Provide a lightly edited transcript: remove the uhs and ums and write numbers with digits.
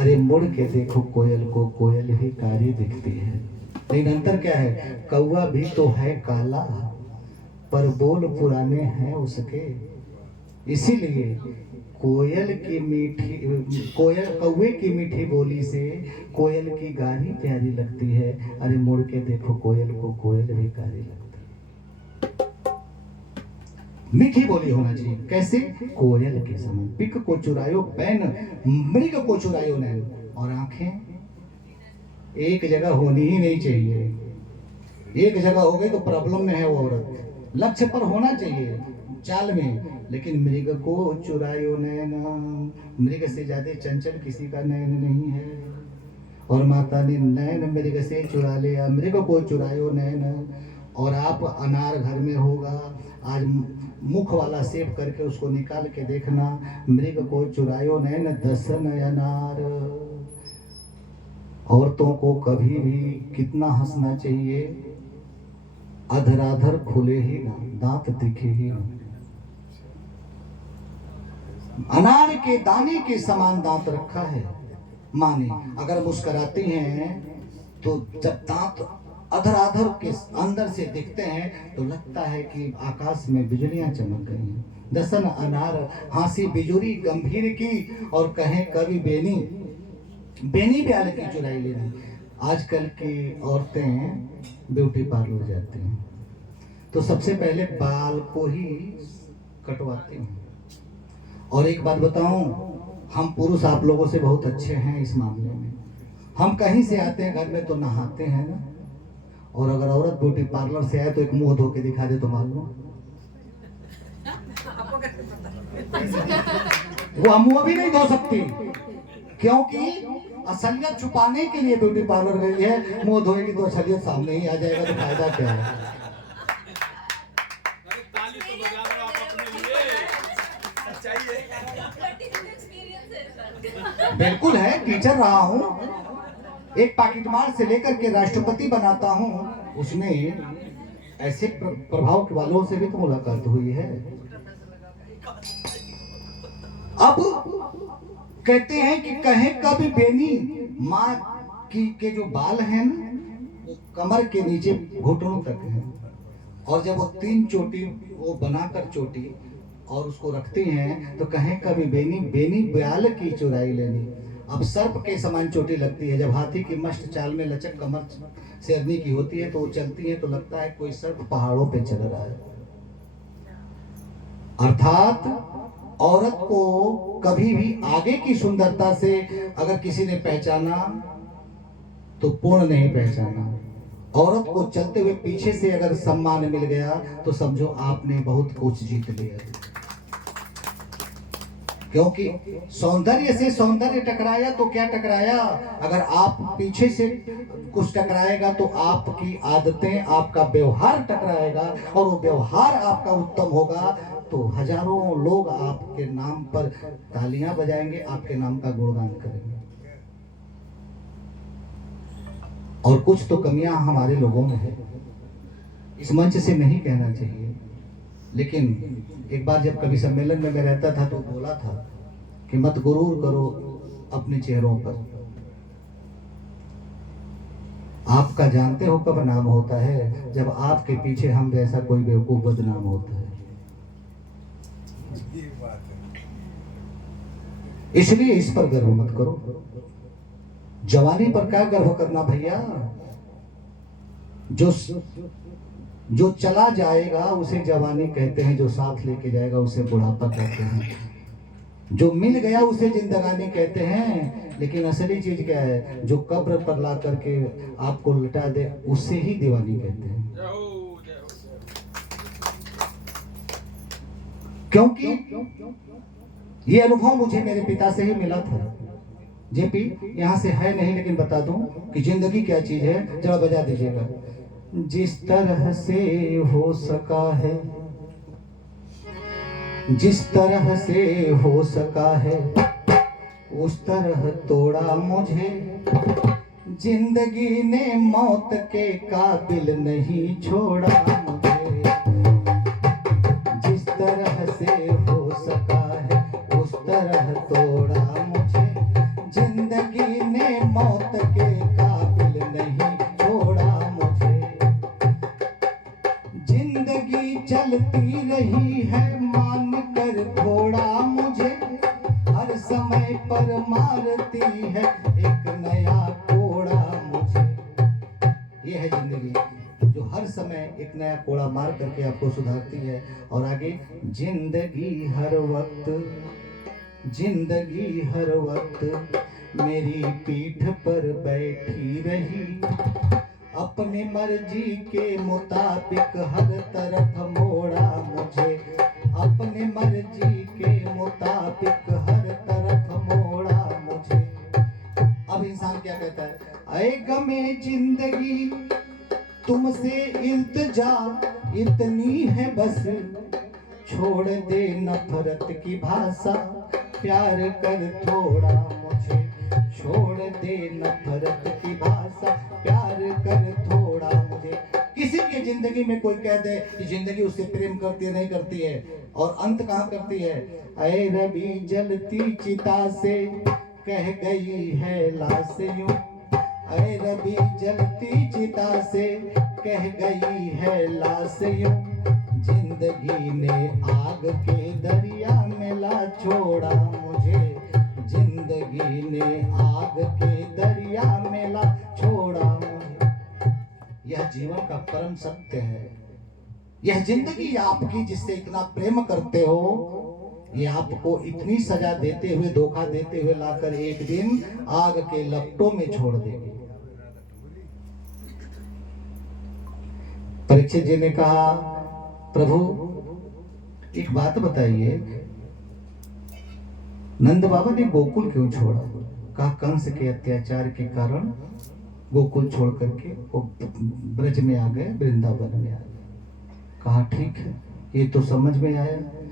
अरे मुड़ के देखो कोयल को, कोयल ही कारी दिखती है। लेकिन अंतर क्या है, कौवा भी तो है काला पर बोल पुराने हैं उसके। इसीलिए कोयल की मीठी, कोयल कौवे की मीठी बोली से कोयल की गानी प्यारी लगती है। अरे मुड़ के देखो कोयल को, कोयल भी कारी लगती है। मीठी बोली होना चाहिए। कैसे? कोयल के समान। पिक को चुरायो पैन, मृग को चुरायो नैन। और आंखें एक जगह होनी ही नहीं चाहिए। एक जगह हो गई तो प्रॉब्लम में है वो औरत। लक्ष्य पर होना चाहिए चाल में। लेकिन मृग को चुरायो नैन, मृग से ज्यादा चंचल किसी का नैन नहीं है। और माता ने नैन मृग से चुरा लिया, मृग को चुरायो नैन। और आप अनार घर में होगा, आज मुख वाला सेव करके उसको निकाल के देखना, मृग को चुरायो नैन दसन अनार। औरतों को कभी भी कितना हंसना चाहिए, अधराधर खुले ही ना, दांत दिखे ही ना। अनार के दाने के समान दांत रखा है माँ ने। अगर मुस्कुराती हैं तो जब दांत अधराधर के अंदर से दिखते हैं तो लगता है कि आकाश में बिजलियां चमक गई हैं। दसन अनार हंसी बिजुरी गंभीर की, और कहें कवि बेनी, बेनी ब्याल की चुराई लेनी। आजकल की औरतें ब्यूटी पार्लर जाती हैं तो सबसे पहले बाल को ही कटवाती हैं। और एक बात बताऊं, हम पुरुष आप लोगों से बहुत अच्छे हैं इस मामले में। हम कहीं से आते हैं घर में तो नहाते हैं ना, और अगर औरत ब्यूटी पार्लर से आए तो एक मुंह धो के दिखा दे तो मान लो वो मुंह भी नहीं धो सकती, क्योंकि असलियत छुपाने के लिए ब्यूटी पार्लर गई है। मुंह धोएगी तो असलियत सामने ही आ जाएगा, तो फायदा क्या है। बिल्कुल है, टीचर रहा हूं, एक पाकिटमार से लेकर के राष्ट्रपति बनाता हूं, उसमें ऐसे प्रभाव के वालों से भी तो मुलाकात हुई है। अब कहते हैं कि कहे कभी बेनी, माँ की के जो बाल हैं ना वो कमर के नीचे घुटनों तक हैं, और जब वो तीन चोटी वो बनाकर चोटी और उसको रखती हैं तो कहें कभी बेनी, बेनी ब्याल की चुराई लेनी। अब सर्प के समान चोटी लगती है। जब हाथी की मस्त चाल में लचक कमर शेरनी की होती है तो वो चलती है तो लगता है कोई सर्प पहाड़ों पे चल रहा है। अर्थात औरत को कभी भी आगे की सुंदरता से अगर किसी ने पहचाना तो पूर्ण नहीं पहचाना। औरत को चलते हुए पीछे से अगर सम्मान मिल गया तो समझो आपने बहुत कुछ जीत लिया। क्योंकि सौंदर्य से सौंदर्य टकराया तो क्या टकराया, अगर आप पीछे से कुछ टकराएगा तो आपकी आदतें, आपका व्यवहार टकराएगा, और वो व्यवहार आपका उत्तम होगा तो हजारों लोग आपके नाम पर तालियां बजाएंगे, आपके नाम का गुणगान करेंगे। और कुछ तो कमियां हमारे लोगों में है, इस मंच से नहीं कहना चाहिए, लेकिन एक बार जब कभी सम्मेलन में मैं रहता था तो बोला था कि मत गुरूर करो अपने चेहरों पर। आपका जानते हो कब नाम होता है, जब आपके पीछे हम जैसा कोई बेवकूफ बदनाम होता है। इसलिए इस पर गर्व मत करो। जवानी पर क्या गर्व करना भैया, जो चला जाएगा उसे जवानी कहते हैं, जो साथ लेके जाएगा उसे बुढ़ापा कहते हैं, जो मिल गया उसे जिंदगानी कहते हैं। लेकिन असली चीज क्या है, जो कब्र पर ला करके आपको लुटा दे उसे ही दीवानी कहते हैं। क्योंकि ये अनुभव मुझे मेरे पिता से ही मिला था। जेपी यहाँ से है नहीं, लेकिन बता दूं कि जिंदगी क्या चीज है, जरा बजा दीजिएगा। जिस तरह से हो सका है, जिस तरह से हो सका है, उस तरह तोड़ा मुझे। जिंदगी ने मौत के काबिल नहीं छोड़ा मुझे। जिस तरह से हो सका है, उस तरह तोड़ा मुझे। जिंदगी मैं मौत के काबिल नहीं छोड़ा मुझे। जिंदगी चलती रही है मान कर घोड़ा मुझे, हर समय पर मारती है एक नया कोड़ा मुझे। ये है जिंदगी जो हर समय एक नया कोड़ा मार करके आपको सुधारती है। और आगे, जिंदगी हर वक्त मेरी पीठ पर बैठी रही, अपनी मर्जी के मुताबिक हर तरफ मोड़ा मुझे, अपनी मर्जी के मुताबिक हर तरफ मोड़ा मुझे। अब इंसान क्या कहता है, ऐ गमे जिंदगी तुमसे इल्तिजा इतनी है बस, छोड़ दे नफरत की भाषा प्यार कर थोड़ा मुझे, छोड़ दे नफरत की भाषा प्यार कर थोड़ा मुझे। किसी की जिंदगी में कोई कह दे कि जिंदगी उससे प्रेम करती है, नहीं करती है, और अंत कहाँ करती है, ऐ रवि जलती चिता से कह गई है लाश यूं, ऐ रवि जलती चिता से कह गई है लाश यूं, जिंदगी ने आग के दरिया में ला छोड़ा मुझे, जिंदगी ने आग के दरिया में ला छोड़ा मुझे। यह जीवन का परम सत्य है। यह जिंदगी आपकी जिससे इतना प्रेम करते हो, ये आपको इतनी सजा देते हुए, धोखा देते हुए लाकर एक दिन आग के लपटों में छोड़ देगी। परीक्षित जी ने कहा, प्रभु एक बात बताइए, नंद बाबा ने गोकुल क्यों छोड़ा? कहा, कंस के अत्याचार के कारण गोकुल छोड़ करके वो ब्रज में आ गए, वृंदावन में आ गए। कहा ठीक है, ये तो समझ में आया,